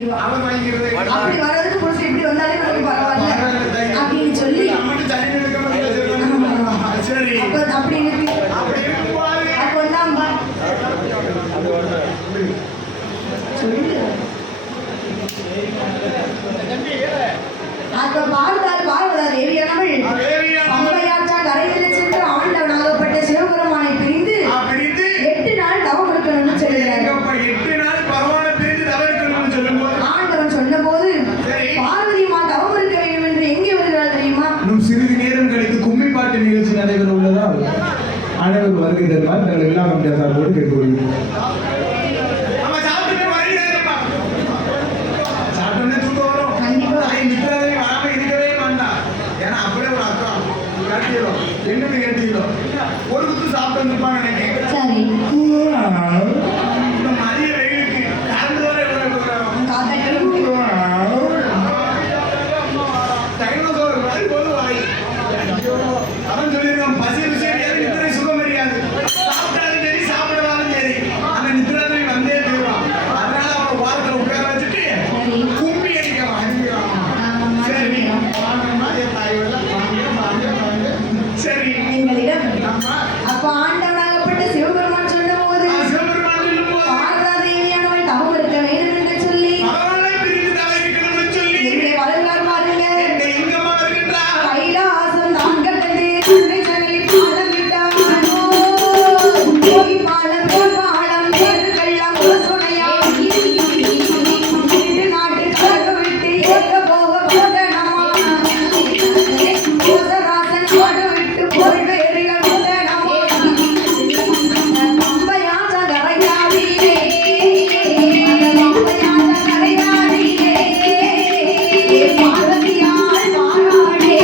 அப்படி வர்றதுக்கு புதுசு இப்படி வந்தாலே நமக்கு பரவாயில்ல அப்படின்னு சொல்லி அப்படி இருக்கு. அப்போ வந்தாம்பா அப்ப பார்வதார் தேவியானவள் பம்பையாற்றா கரையில் சென்று ஆண்டவனாகப்பட்ட சிவபெருமானை பிரிந்து 8 நாள் தவம் இருக்கணும்னு சொல்லுகிறார். ஆண்டவன் சொன்னபோது பார்வதிமா தவம் இருக்க வேண்டும் என்று எங்கே வருகிறாள் தெரியுமா? சிறிது நேரம் கழித்து கும்மி பாட்டு நிகழ்ச்சி நடைபெற உள்ளதால் அனைவரும் வருகை தருவார். தங்களை விழா கமிட்டியார் சார்போடு கேட்கொள்கிறேன். என்னன்னு கேட்டீங்களோ ஒரு குத்து சாப்பிட்டு இருப்பாங்க நினைக்கிறேன். சரி மதிய வெயிலுக்கு கரண்ட் வர டைனோசோர் மாதிரி போதுவாய் அவன் சொல்லியிருக்கான் பசி விஷயம் நித்திரை சுகம் அறியாது. சாப்பிட்டாலும் சரி சாப்பிடறாலும் சரி அந்த நித்திரை வந்தே தீர்வான். அதனால அவன் வாரத்தில் உட்கார வச்சுட்டு கும்பி அடிக்கலாம். சரி சரி எங்களிடம் அப்ப ஆண்டவனாகப்பட்ட சிவபெருமான் சொன்ன போது பார்வதா தேவியானவள் தவம் இருக்க வேண்டும் என்று சொல்லி எங்கே வருகிறார் பாருங்க. கைலாசம் தாங்கள் கண்டே துணை சனலி பாலம் விட்டானோ போய் பாலம் பாலம் வேறு கள்ளம் சுனையா இரு நாட்டு கலக்க விட்டு ஏற்க போக போதனமா கோசராசன் பாடு விட்டு பொருள்வேறிகள் போதனமா பம்பையாற்ற கரையாடியே பம்பையாற்ற கரையாடியே பார்வதியாள் பாராடே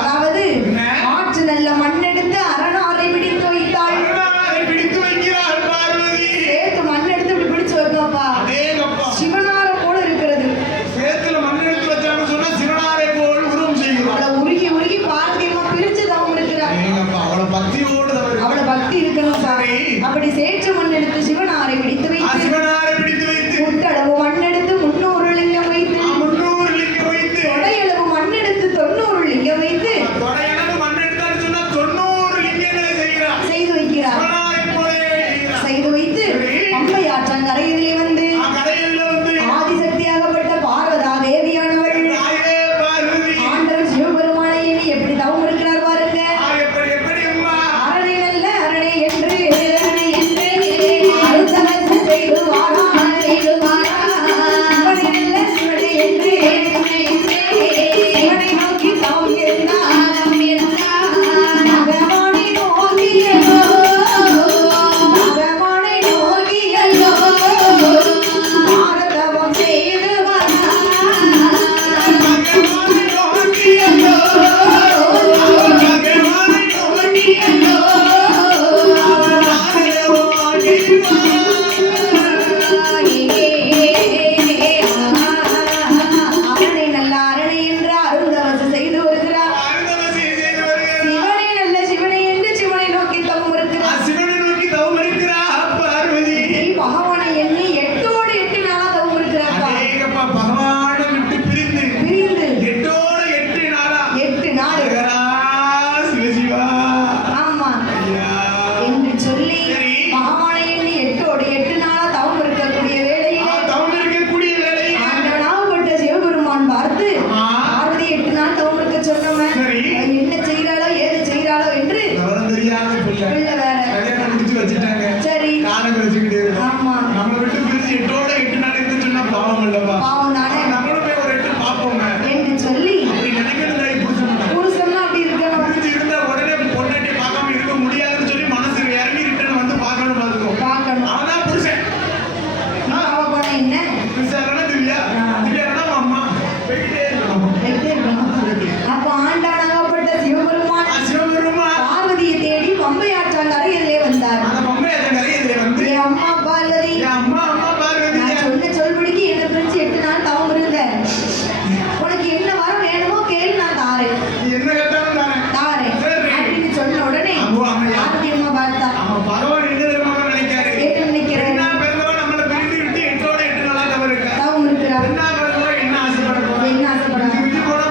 அதாவது ஆற்று நல்ல மண்ணெடுத்து அரணாரை பிடித்து வைத்தாள். சேத்து மண்ணெடுத்து இப்படி பிடிச்சு வைப்பாப்பா. சிவனாரை போல இருக்கிறது. அவளை உருகி உருகி பார்த்தியமா பிரிச்சு தவம் இருக்கிறார். அவளை பக்தி இருக்கணும் சாமி. அப்படி சேற்று மண் எடுத்து சிவனாரை பிடித்து வைத்து முட்டளவு மண்ணெடுத்து 300 லிங்கம் வைத்து தொடையில எட்டு இருக்கணும். அப்ப ஆண்டானாகப்பட்ட சிவபெருமான் சிவபெருமான் பார்வதியை தேடி பம்பையாற்றான் கரையிலே வந்தார். அந்த பொம்மை கரையிலே வந்து என் அம்மா பார்வதி, என் அம்மா பார்வதி நான் சொன்ன சொல்படிக்கு என்ன பிரிச்சு 8 நாள் தவம் இருந்தேன். உனக்கு என்ன வரம் வேணுமோ கேளு, நான் தாரேன் நீ என்ன கேட்டாலும் தானே தாரேன் சரி. அப்படின்னு சொன்ன உடனே ஆமா, ஆமா. பார்வதி அம்மா பார்த்தா, அவன் பகவான் என்ன தெரியுமா நினைக்காரு கேட்டு நினைக்கிறேன் என்ன பிறந்தவன் நம்மளை பிரிந்து விட்டு 8 நாளா தவறு இருக்கா தவம் இருக்கிறார். என்ன பிறந்தவன் என்ன ஆசைப்பட போறான் என்ன ஆசைப்படுறாங்க? விட்டு போனா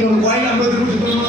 இன்னைக்கு ஒரு கோயில் 50 கூட்டு